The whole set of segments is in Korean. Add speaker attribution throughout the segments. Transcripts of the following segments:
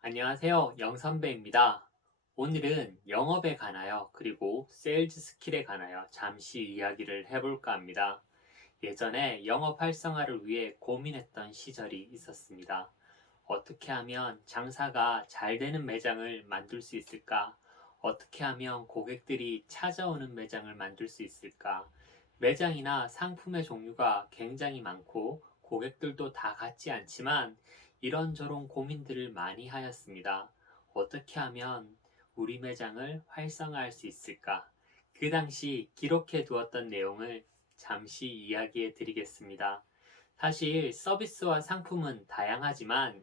Speaker 1: 안녕하세요. 영선배입니다. 오늘은 영업에 관하여 그리고 세일즈 스킬에 관하여 잠시 이야기를 해볼까 합니다. 예전에 영업 활성화를 위해 고민했던 시절이 있었습니다. 어떻게 하면 장사가 잘 되는 매장을 만들 수 있을까? 어떻게 하면 고객들이 찾아오는 매장을 만들 수 있을까? 매장이나 상품의 종류가 굉장히 많고 고객들도 다 같지 않지만 이런저런 고민들을 많이 하였습니다. 어떻게 하면 우리 매장을 활성화할 수 있을까? 그 당시 기록해 두었던 내용을 잠시 이야기해 드리겠습니다. 사실 서비스와 상품은 다양하지만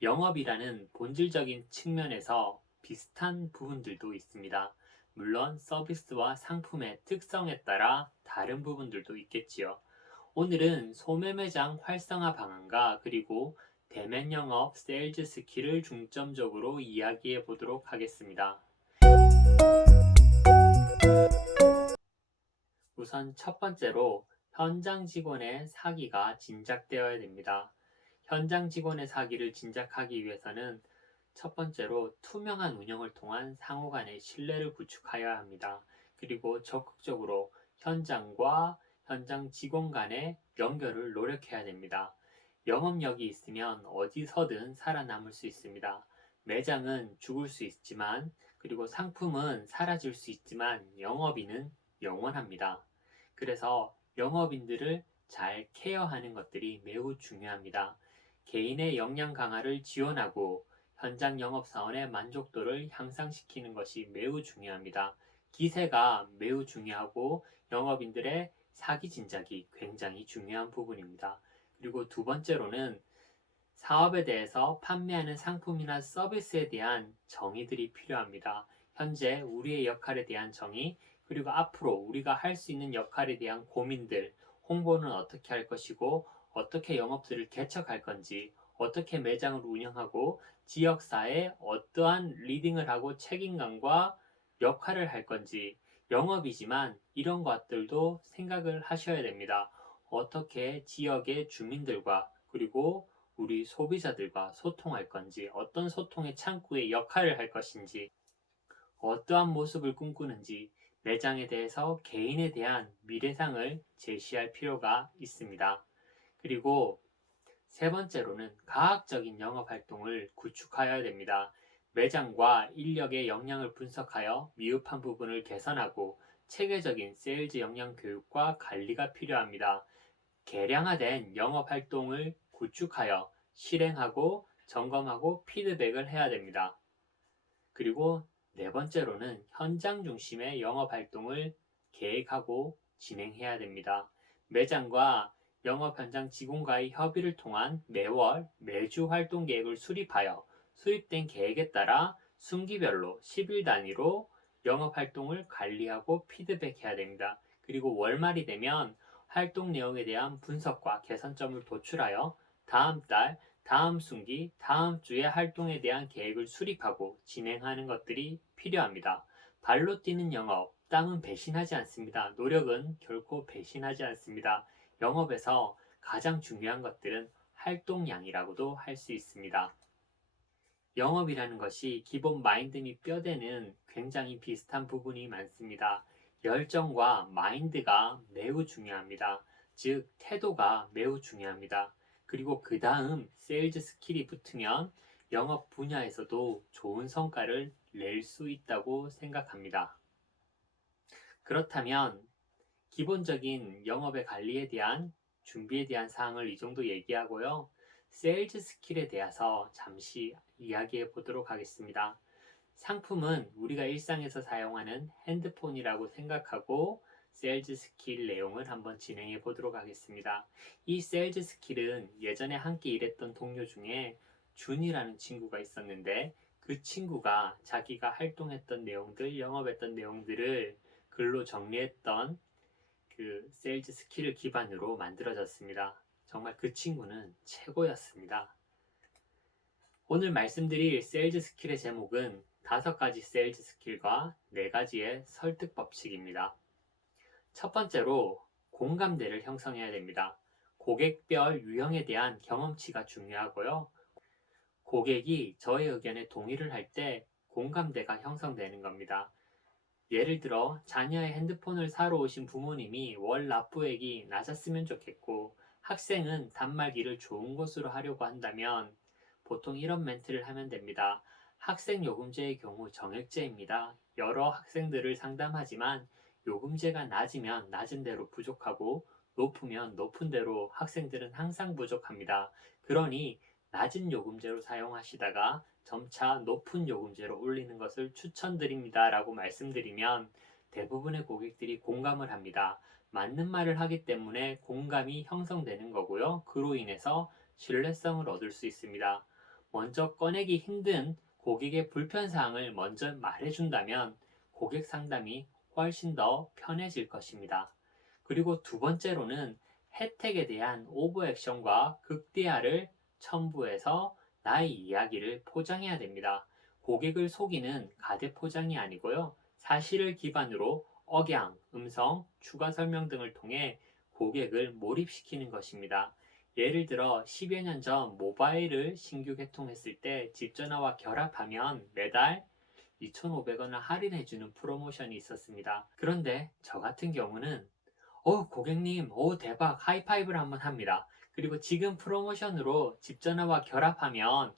Speaker 1: 영업이라는 본질적인 측면에서 비슷한 부분들도 있습니다. 물론 서비스와 상품의 특성에 따라 다른 부분들도 있겠지요. 오늘은 소매매장 활성화 방안과 그리고 대면 영업 세일즈 스킬을 중점적으로 이야기해 보도록 하겠습니다. 우선 첫 번째로 현장 직원의 사기가 진작되어야 됩니다. 현장 직원의 사기를 진작하기 위해서는 첫 번째로 투명한 운영을 통한 상호 간의 신뢰를 구축하여야 합니다. 그리고 적극적으로 현장과 현장 직원 간의 연결을 노력해야 됩니다. 영업력이 있으면 어디서든 살아남을 수 있습니다. 매장은 죽을 수 있지만 그리고 상품은 사라질 수 있지만 영업인은 영원합니다. 그래서 영업인들을 잘 케어하는 것들이 매우 중요합니다. 개인의 역량 강화를 지원하고 현장 영업 사원의 만족도를 향상시키는 것이 매우 중요합니다. 기세가 매우 중요하고 영업인들의 사기 진작이 굉장히 중요한 부분입니다. 그리고 두 번째로는 사업에 대해서 판매하는 상품이나 서비스에 대한 정의들이 필요합니다. 현재 우리의 역할에 대한 정의, 그리고 앞으로 우리가 할 수 있는 역할에 대한 고민들, 홍보는 어떻게 할 것이고, 어떻게 영업들을 개척할 건지, 어떻게 매장을 운영하고, 지역사에 어떠한 리딩을 하고 책임감과 역할을 할 건지, 영업이지만 이런 것들도 생각을 하셔야 됩니다. 어떻게 지역의 주민들과 그리고 우리 소비자들과 소통할 건지, 어떤 소통의 창구의 역할을 할 것인지, 어떠한 모습을 꿈꾸는지, 매장에 대해서 개인에 대한 미래상을 제시할 필요가 있습니다. 그리고 세 번째로는 과학적인 영업 활동을 구축하여야 됩니다. 매장과 인력의 역량을 분석하여 미흡한 부분을 개선하고 체계적인 세일즈 역량 교육과 관리가 필요합니다. 개량화된 영업 활동을 구축하여 실행하고 점검하고 피드백을 해야 됩니다. 그리고 네 번째로는 현장 중심의 영업 활동을 계획하고 진행해야 됩니다. 매장과 영업 현장 직원과의 협의를 통한 매월, 매주 활동 계획을 수립하여 수립된 계획에 따라 순기별로 10일 단위로 영업 활동을 관리하고 피드백해야 됩니다. 그리고 월말이 되면 활동 내용에 대한 분석과 개선점을 도출하여 다음 달, 다음 순기, 다음 주의 활동에 대한 계획을 수립하고 진행하는 것들이 필요합니다. 발로 뛰는 영업, 땀은 배신하지 않습니다. 노력은 결코 배신하지 않습니다. 영업에서 가장 중요한 것들은 활동량이라고도 할 수 있습니다. 영업이라는 것이 기본 마인드 및 뼈대는 굉장히 비슷한 부분이 많습니다. 열정과 마인드가 매우 중요합니다. 즉, 태도가 매우 중요합니다. 그리고 그 다음 세일즈 스킬이 붙으면 영업 분야에서도 좋은 성과를 낼 수 있다고 생각합니다. 그렇다면 기본적인 영업의 관리에 대한 준비에 대한 사항을 이 정도 얘기하고요. 세일즈 스킬에 대해서 잠시 이야기해 보도록 하겠습니다. 상품은 우리가 일상에서 사용하는 핸드폰이라고 생각하고 세일즈 스킬 내용을 한번 진행해 보도록 하겠습니다. 이 세일즈 스킬은 예전에 함께 일했던 동료 중에 준이라는 친구가 있었는데 그 친구가 자기가 활동했던 내용들, 영업했던 내용들을 글로 정리했던 그 세일즈 스킬을 기반으로 만들어졌습니다. 정말 그 친구는 최고였습니다. 오늘 말씀드릴 세일즈 스킬의 제목은 다섯 가지 세일즈 스킬과 네 가지의 설득 법칙입니다. 첫 번째로 공감대를 형성해야 됩니다. 고객별 유형에 대한 경험치가 중요하고요. 고객이 저의 의견에 동의를 할 때 공감대가 형성되는 겁니다. 예를 들어 자녀의 핸드폰을 사러 오신 부모님이 월 납부액이 낮았으면 좋겠고 학생은 단말기를 좋은 곳으로 하려고 한다면 보통 이런 멘트를 하면 됩니다. 학생 요금제의 경우 정액제입니다. 여러 학생들을 상담하지만 요금제가 낮으면 낮은 대로 부족하고 높으면 높은 대로 학생들은 항상 부족합니다. 그러니 낮은 요금제로 사용하시다가 점차 높은 요금제로 올리는 것을 추천드립니다. 라고 말씀드리면 대부분의 고객들이 공감을 합니다. 맞는 말을 하기 때문에 공감이 형성되는 거고요. 그로 인해서 신뢰성을 얻을 수 있습니다. 먼저 꺼내기 힘든 고객의 불편사항을 먼저 말해준다면 고객 상담이 훨씬 더 편해질 것입니다. 그리고 두 번째로는 혜택에 대한 오버액션과 극대화를 첨부해서 나의 이야기를 포장해야 됩니다. 고객을 속이는 가대 포장이 아니고요. 사실을 기반으로 억양, 음성, 추가 설명 등을 통해 고객을 몰입시키는 것입니다. 예를 들어 10여 년 전 모바일을 신규 개통했을 때 집전화와 결합하면 매달 2,500원을 할인해주는 프로모션이 있었습니다. 그런데 저 같은 경우는 어 고객님 오 대박 하이파이브를 한번 합니다. 그리고 지금 프로모션으로 집전화와 결합하면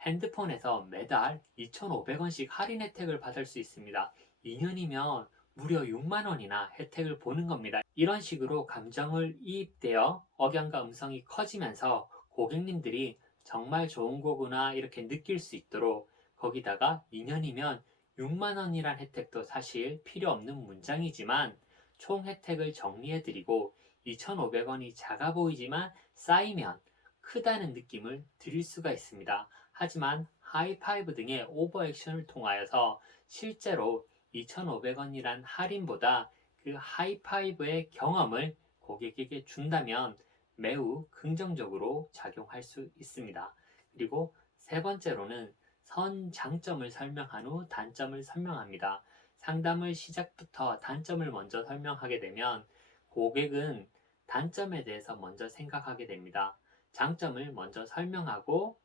Speaker 1: 핸드폰에서 매달 2,500원씩 할인 혜택을 받을 수 있습니다. 2년이면 무려 6만원이나 혜택을 보는 겁니다. 이런 식으로 감정을 이입되어 억양과 음성이 커지면서 고객님들이 정말 좋은 거구나 이렇게 느낄 수 있도록 거기다가 2년이면 6만 원이란 혜택도 사실 필요 없는 문장이지만 총 혜택을 정리해드리고 2,500원이 작아 보이지만 쌓이면 크다는 느낌을 드릴 수가 있습니다. 하지만 하이파이브 등의 오버액션을 통하여서 실제로 2,500원이란 할인보다 그 하이파이브의 경험을 고객에게 준다면 매우 긍정적으로 작용할 수 있습니다. 그리고 세 번째로는 선 장점을 설명한 후 단점을 설명합니다. 상담을 시작부터 단점을 먼저 설명하게 되면 고객은 단점에 대해서 먼저 생각하게 됩니다. 장점을 먼저 설명하고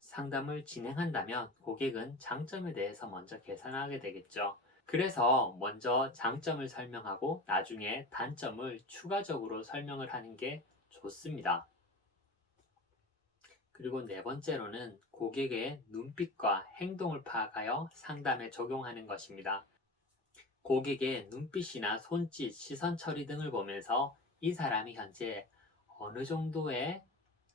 Speaker 1: 상담을 진행한다면 고객은 장점에 대해서 먼저 계산하게 되겠죠. 그래서 먼저 장점을 설명하고 나중에 단점을 추가적으로 설명을 하는 게 좋습니다. 그리고 네 번째로는 고객의 눈빛과 행동을 파악하여 상담에 적용하는 것입니다. 고객의 눈빛이나 손짓, 시선 처리 등을 보면서 이 사람이 현재 어느 정도의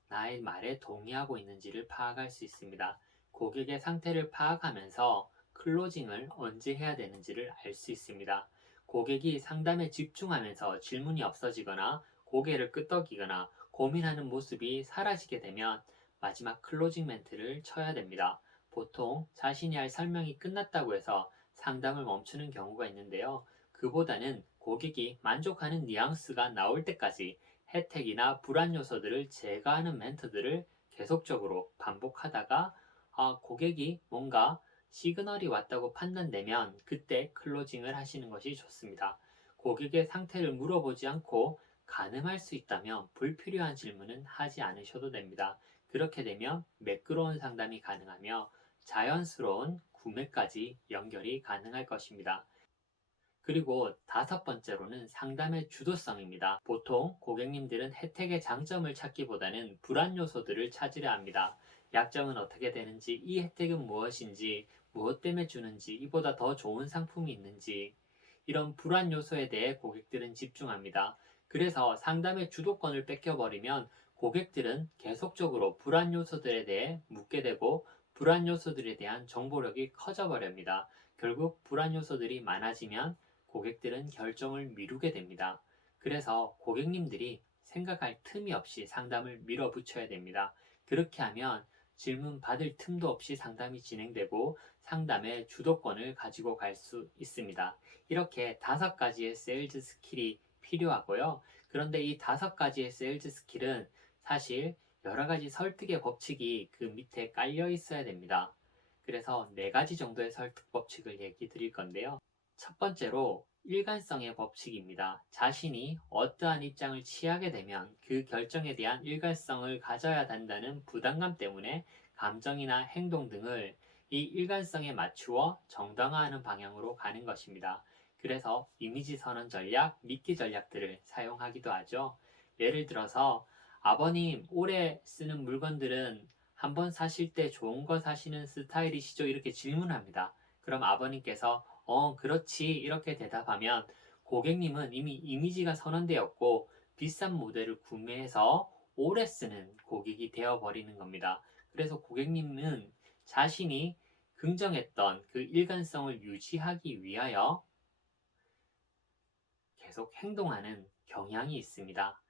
Speaker 1: 나의 말에 동의하고 있는지를 파악할 수 있습니다. 고객의 상태를 파악하면서 클로징을 언제 해야 되는지를 알 수 있습니다. 고객이 상담에 집중하면서 질문이 없어지거나 고개를 끄덕이거나 고민하는 모습이 사라지게 되면 마지막 클로징 멘트를 쳐야 됩니다. 보통 자신이 할 설명이 끝났다고 해서 상담을 멈추는 경우가 있는데요. 그보다는 고객이 만족하는 뉘앙스가 나올 때까지 혜택이나 불안 요소들을 제거하는 멘트들을 계속적으로 반복하다가 아, 고객이 뭔가 시그널이 왔다고 판단되면 그때 클로징을 하시는 것이 좋습니다. 고객의 상태를 물어보지 않고 가능할 수 있다면 불필요한 질문은 하지 않으셔도 됩니다. 그렇게 되면 매끄러운 상담이 가능하며 자연스러운 구매까지 연결이 가능할 것입니다. 그리고 다섯 번째로는 상담의 주도성입니다. 보통 고객님들은 혜택의 장점을 찾기보다는 불안 요소들을 찾으려 합니다. 약정은 어떻게 되는지, 이 혜택은 무엇인지, 무엇 때문에 주는지, 이보다 더 좋은 상품이 있는지, 이런 불안 요소에 대해 고객들은 집중합니다. 그래서 상담의 주도권을 뺏겨버리면 고객들은 계속적으로 불안 요소들에 대해 묻게 되고 불안 요소들에 대한 정보력이 커져버립니다. 결국 불안 요소들이 많아지면 고객들은 결정을 미루게 됩니다. 그래서 고객님들이 생각할 틈이 없이 상담을 밀어붙여야 됩니다. 그렇게 하면 질문 받을 틈도 없이 상담이 진행되고 상담의 주도권을 가지고 갈 수 있습니다. 이렇게 다섯 가지의 세일즈 스킬이 필요하고요. 그런데 이 다섯 가지의 세일즈 스킬은 사실 여러 가지 설득의 법칙이 그 밑에 깔려 있어야 됩니다. 그래서 네 가지 정도의 설득 법칙을 얘기 드릴 건데요. 첫 번째로 일관성의 법칙입니다. 자신이 어떠한 입장을 취하게 되면 그 결정에 대한 일관성을 가져야 한다는 부담감 때문에 감정이나 행동 등을 이 일관성에 맞추어 정당화하는 방향으로 가는 것입니다. 그래서 이미지 선언 전략, 미끼 전략들을 사용하기도 하죠. 예를 들어서 아버님 올해 쓰는 물건들은 한번 사실 때 좋은 거 사시는 스타일이시죠? 이렇게 질문합니다. 그럼 아버님께서 어 그렇지 이렇게 대답하면 고객님은 이미 이미지가 선언되었고 비싼 모델을 구매해서 오래 쓰는 고객이 되어버리는 겁니다. 그래서 고객님은 자신이 긍정했던 그 일관성을 유지하기 위하여 계속 행동하는 경향이 있습니다.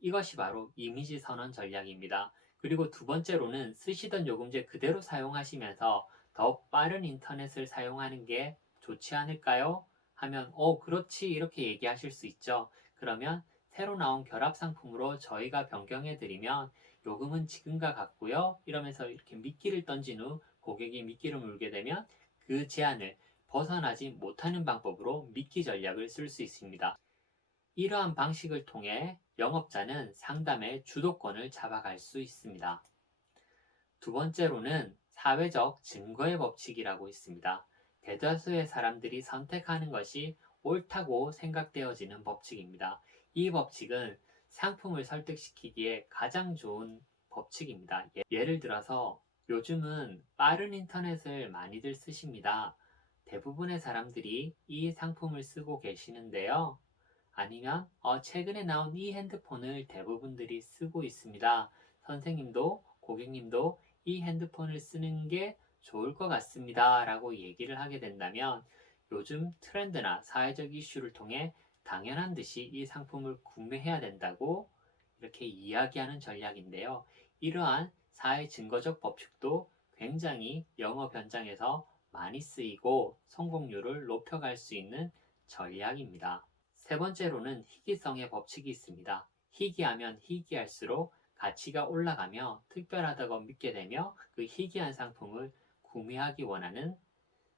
Speaker 1: 이것이 바로 이미지 선언 전략입니다. 그리고 두 번째로는 쓰시던 요금제 그대로 사용하시면서 더 빠른 인터넷을 사용하는 게 좋지 않을까요? 하면, 어, 그렇지. 이렇게 얘기하실 수 있죠. 그러면 새로 나온 결합 상품으로 저희가 변경해 드리면 요금은 지금과 같고요. 이러면서 이렇게 미끼를 던진 후 고객이 미끼를 물게 되면 그 제한을 벗어나지 못하는 방법으로 미끼 전략을 쓸 수 있습니다. 이러한 방식을 통해 영업자는 상담의 주도권을 잡아갈 수 있습니다. 두 번째로는 사회적 증거의 법칙이라고 있습니다. 대다수의 사람들이 선택하는 것이 옳다고 생각되어지는 법칙입니다. 이 법칙은 상품을 설득시키기에 가장 좋은 법칙입니다. 예- 예를 들어서 요즘은 빠른 인터넷을 많이들 쓰십니다. 대부분의 사람들이 이 상품을 쓰고 계시는데요. 아니면 어, 최근에 나온 이 핸드폰을 대부분들이 쓰고 있습니다. 선생님도 고객님도 이 핸드폰을 쓰는 게 좋을 것 같습니다. 라고 얘기를 하게 된다면 요즘 트렌드나 사회적 이슈를 통해 당연한 듯이 이 상품을 구매해야 된다고 이렇게 이야기하는 전략인데요. 이러한 사회 증거적 법칙도 굉장히 영업 현장에서 많이 쓰이고 성공률을 높여갈 수 있는 전략입니다. 세 번째로는 희귀성의 법칙이 있습니다. 희귀하면 희귀할수록 가치가 올라가며 특별하다고 믿게 되며 그 희귀한 상품을 구매하기 원하는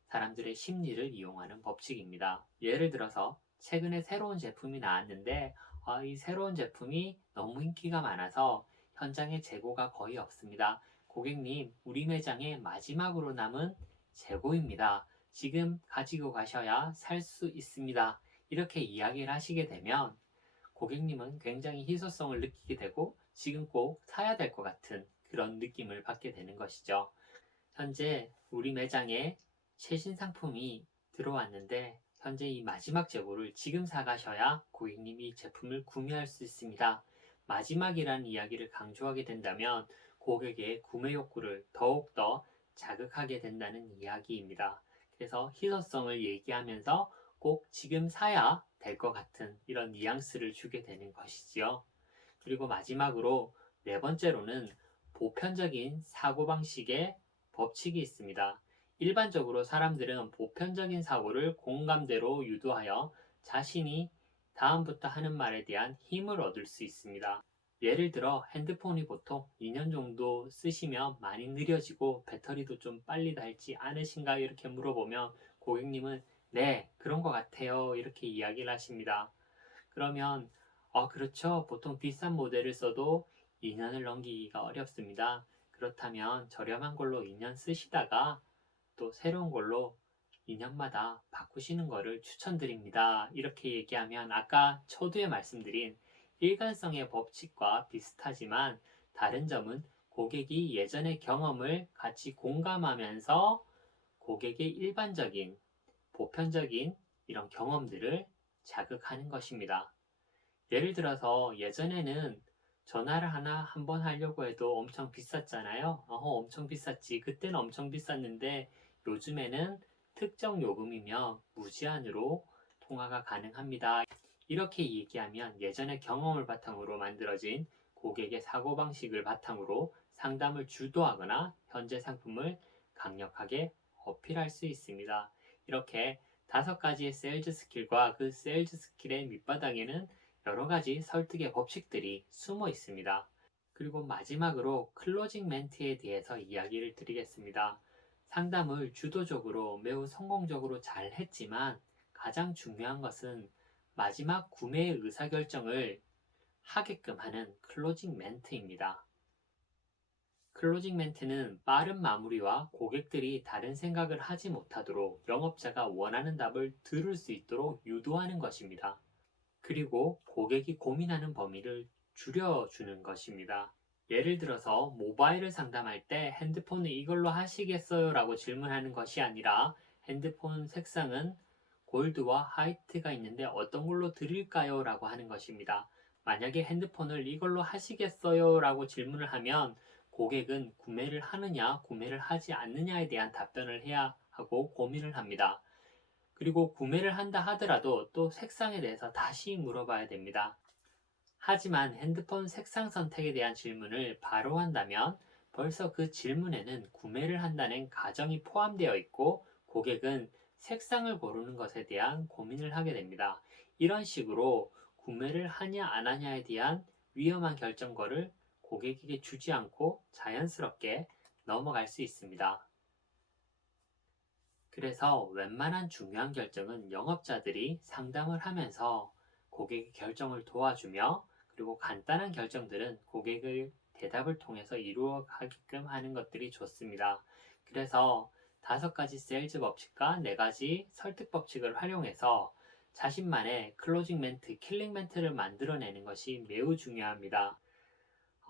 Speaker 1: 사람들의 심리를 이용하는 법칙입니다. 예를 들어서 최근에 새로운 제품이 나왔는데 아, 이 새로운 제품이 너무 인기가 많아서 현장에 재고가 거의 없습니다. 고객님, 우리 매장에 마지막으로 남은 재고입니다. 지금 가지고 가셔야 살 수 있습니다. 이렇게 이야기를 하시게 되면 고객님은 굉장히 희소성을 느끼게 되고 지금 꼭 사야 될 것 같은 그런 느낌을 받게 되는 것이죠. 현재 우리 매장에 최신 상품이 들어왔는데 현재 이 마지막 재고를 지금 사가셔야 고객님이 제품을 구매할 수 있습니다. 마지막이라는 이야기를 강조하게 된다면 고객의 구매 욕구를 더욱더 자극하게 된다는 이야기입니다. 그래서 희소성을 얘기하면서 꼭 지금 사야 될 것 같은 이런 뉘앙스를 주게 되는 것이지요. 그리고 마지막으로 네 번째로는 보편적인 사고방식의 법칙이 있습니다. 일반적으로 사람들은 보편적인 사고를 공감대로 유도하여 자신이 다음부터 하는 말에 대한 힘을 얻을 수 있습니다. 예를 들어 핸드폰이 보통 2년 정도 쓰시면 많이 느려지고 배터리도 좀 빨리 닳지 않으신가요? 이렇게 물어보면 고객님은 네, 그런 것 같아요. 이렇게 이야기를 하십니다. 그러면 아, 그렇죠. 보통 비싼 모델을 써도 2년을 넘기기가 어렵습니다. 그렇다면 저렴한 걸로 2년 쓰시다가 또 새로운 걸로 2년마다 바꾸시는 거를 추천드립니다. 이렇게 얘기하면 아까 초두에 말씀드린 일관성의 법칙과 비슷하지만 다른 점은 고객이 예전의 경험을 같이 공감하면서 고객의 일반적인 보편적인 이런 경험들을 자극하는 것입니다. 예를 들어서 예전에는 전화를 하나 한 번 하려고 해도 엄청 비쌌잖아요. 어, 엄청 비쌌지. 그때는 엄청 비쌌는데 요즘에는 특정 요금이며 무제한으로 통화가 가능합니다. 이렇게 얘기하면 예전의 경험을 바탕으로 만들어진 고객의 사고방식을 바탕으로 상담을 주도하거나 현재 상품을 강력하게 어필할 수 있습니다. 이렇게 다섯 가지의 세일즈 스킬과 그 세일즈 스킬의 밑바닥에는 여러 가지 설득의 법칙들이 숨어 있습니다. 그리고 마지막으로 클로징 멘트에 대해서 이야기를 드리겠습니다. 상담을 주도적으로 매우 성공적으로 잘 했지만 가장 중요한 것은 마지막 구매의 의사결정을 하게끔 하는 클로징 멘트입니다. 클로징 멘트는 빠른 마무리와 고객들이 다른 생각을 하지 못하도록 영업자가 원하는 답을 들을 수 있도록 유도하는 것입니다. 그리고 고객이 고민하는 범위를 줄여주는 것입니다. 예를 들어서 모바일을 상담할 때 핸드폰을 이걸로 하시겠어요? 라고 질문하는 것이 아니라 핸드폰 색상은 골드와 화이트가 있는데 어떤 걸로 드릴까요? 라고 하는 것입니다. 만약에 핸드폰을 이걸로 하시겠어요? 라고 질문을 하면 고객은 구매를 하느냐, 구매를 하지 않느냐에 대한 답변을 해야 하고 고민을 합니다. 그리고 구매를 한다 하더라도 또 색상에 대해서 다시 물어봐야 됩니다. 하지만 핸드폰 색상 선택에 대한 질문을 바로 한다면 벌써 그 질문에는 구매를 한다는 가정이 포함되어 있고 고객은 색상을 고르는 것에 대한 고민을 하게 됩니다. 이런 식으로 구매를 하냐 안 하냐에 대한 위험한 결정권을 고객에게 주지 않고 자연스럽게 넘어갈 수 있습니다. 그래서 웬만한 중요한 결정은 영업자들이 상담을 하면서 고객의 결정을 도와주며 그리고 간단한 결정들은 고객의 대답을 통해서 이루어 가게끔 하는 것들이 좋습니다. 그래서 다섯 가지 세일즈 법칙과 네 가지 설득 법칙을 활용해서 자신만의 클로징 멘트, 킬링 멘트를 만들어내는 것이 매우 중요합니다.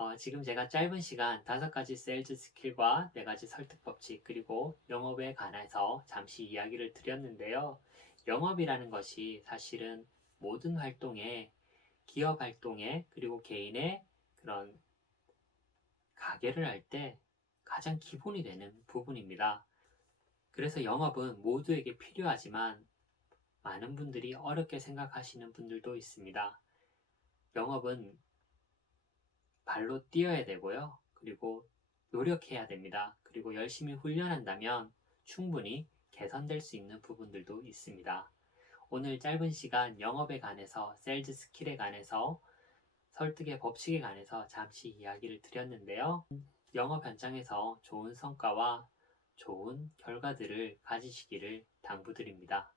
Speaker 1: 어, 지금 제가 짧은 시간 다섯 가지 세일즈 스킬과 네 가지 설득 법칙 그리고 영업에 관해서 잠시 이야기를 드렸는데요. 영업이라는 것이 사실은 모든 활동에 기업 활동에 그리고 개인의 그런 가게를 할 때 가장 기본이 되는 부분입니다. 그래서 영업은 모두에게 필요하지만 많은 분들이 어렵게 생각하시는 분들도 있습니다. 영업은 발로 뛰어야 되고요. 그리고 노력해야 됩니다. 그리고 열심히 훈련한다면 충분히 개선될 수 있는 부분들도 있습니다. 오늘 짧은 시간 영업에 관해서 셀즈 스킬에 관해서 설득의 법칙에 관해서 잠시 이야기를 드렸는데요. 영업 현장에서 좋은 성과와 좋은 결과들을 가지시기를 당부드립니다.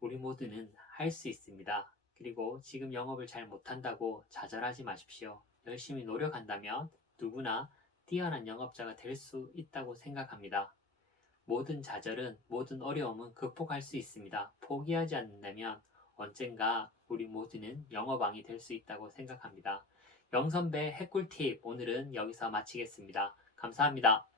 Speaker 1: 우리 모두는 할 수 있습니다. 그리고 지금 영업을 잘 못한다고 좌절하지 마십시오. 열심히 노력한다면 누구나 뛰어난 영업자가 될 수 있다고 생각합니다. 모든 좌절은, 모든 어려움은 극복할 수 있습니다. 포기하지 않는다면 언젠가 우리 모두는 영업왕이 될 수 있다고 생각합니다. 영선배 해꿀팁 오늘은 여기서 마치겠습니다. 감사합니다.